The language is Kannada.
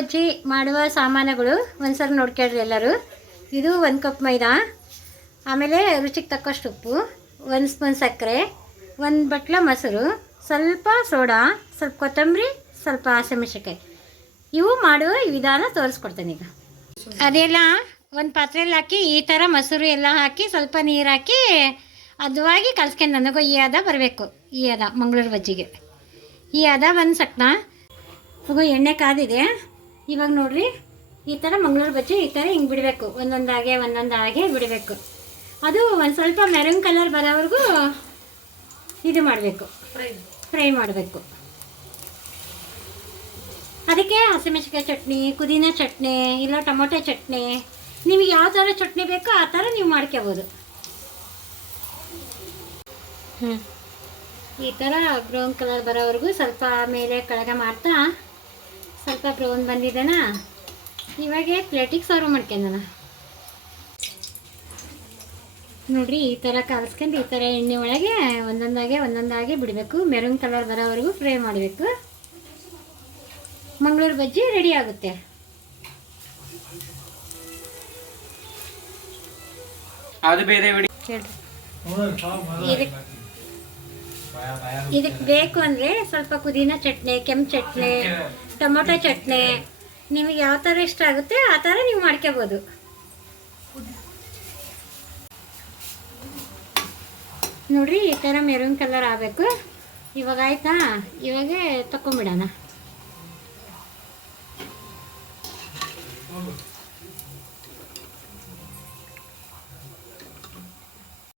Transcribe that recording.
ಬಜ್ಜಿ ಮಾಡುವ ಸಾಮಾನುಗಳು ಒಂದ್ಸಲ ನೋಡ್ಕೊಳ್ರಿ ಎಲ್ಲರೂ. ಇದು 1 ಕಪ್ ಮೈದಾ, ಆಮೇಲೆ ರುಚಿಗೆ ತಕ್ಕಷ್ಟು ಉಪ್ಪು, 1 ಸ್ಪೂನ್ ಸಕ್ಕರೆ, 1 ಬಟ್ಲ ಮೊಸರು, ಸ್ವಲ್ಪ ಸೋಡಾ, ಸ್ವಲ್ಪ ಕೊತ್ತಂಬರಿ, ಸ್ವಲ್ಪ ಹಸಿಮೆಣಸಿನಕಾಯಿ. ಇವು ಮಾಡುವ ವಿಧಾನ ತೋರಿಸ್ಕೊಡ್ತೇನೆ ಈಗ. ಅದೆಲ್ಲ ಒಂದು ಪಾತ್ರೆಯಲ್ಲಿ ಹಾಕಿ ಈ ಥರ ಮೊಸರು ಎಲ್ಲ ಹಾಕಿ ಸ್ವಲ್ಪ ನೀರು ಹಾಕಿ ಹದವಾಗಿ ಕಲ್ಸ್ಕೊಂಡು ನನಗೂ ಈ ಹದ ಬರಬೇಕು. ಈ ಹದ ಮಂಗಳೂರು ಬಜ್ಜಿಗೆ ಈ ಹದ ಬಂದು ಸಕ್ನ ಇವಾಗ ಎಣ್ಣೆ ಕಾದಿದೆ. ಇವಾಗ ನೋಡಿರಿ, ಈ ಥರ ಮಂಗಳೂರು ಬಜ್ಜಿ ಈ ಥರ ಹಿಂಗೆ ಬಿಡಬೇಕು, ಒಂದೊಂದಾಗೆ ಬಿಡಬೇಕು. ಅದು ಒಂದು ಸ್ವಲ್ಪ ಮೆರೂನ್ ಕಲರ್ ಬರೋವರೆಗೂ ಇದು ಮಾಡಬೇಕು, ಫ್ರೈ ಮಾಡಬೇಕು. ಅದಕ್ಕೆ ಹಸಿಮೆಣಸಿನಕಾಯಿ ಚಟ್ನಿ, ಪುದೀನ ಚಟ್ನಿ, ಇಲ್ಲ ಟೊಮೊಟೊ ಚಟ್ನಿ, ನಿಮಗೆ ಯಾವ ಥರ ಚಟ್ನಿ ಬೇಕೋ ಆ ಥರ ನೀವು ಮಾಡ್ಕೋಬೋದು. ಈ ಥರ ಬ್ರೌನ್ ಕಲರ್ ಬರೋವರೆಗೂ ಸ್ವಲ್ಪ ಮೇಲೆ ಕೆಳಗೆ ಮಾಡ್ತಾ ಸ್ವಲ್ಪ ಬ್ರೌನ್ ಬಂದಿದ್ದೇನಾ, ಇವಾಗ ಪ್ಲೇಟಿಗೆ ಸರ್ವ್ ಮಾಡ್ಕೊಂಡಣ. ನೋಡಿರಿ, ಈ ಥರ ಕಾಲಿಸ್ಕೊಂಡು ಈ ಥರ ಎಣ್ಣೆ ಒಳಗೆ ಒಂದೊಂದಾಗೆ ಬಿಡಬೇಕು. ಮೆರೂನ್ ಕಲರ್ ಬರೋವರೆಗೂ ಫ್ರೈ ಮಾಡಬೇಕು. ಮಂಗಳೂರು ಬಜ್ಜಿ ರೆಡಿ ಆಗುತ್ತೆ. ಇದಕ್ಕೆ ಬೇಕು ಅಂದರೆ ಸ್ವಲ್ಪ ಪುದೀನ ಚಟ್ನಿ, ಕೆಂಪು ಚಟ್ನಿ, ಟೊಮೊಟೊ ಚಟ್ನಿ, ನಿಮಗೆ ಯಾವ ಥರ ಇಷ್ಟ ಆಗುತ್ತೆ ಆ ಥರ ನೀವು ಮಾಡ್ಕೋಬೋದು. ನೋಡಿರಿ, ಈ ಥರ ಮೆರೂನ್ ಕಲರ್ ಆಗಬೇಕು. ಇವಾಗ ಆಯಿತಾ, ಇವಾಗ ತಗೊಂಬಿಡೋಣ.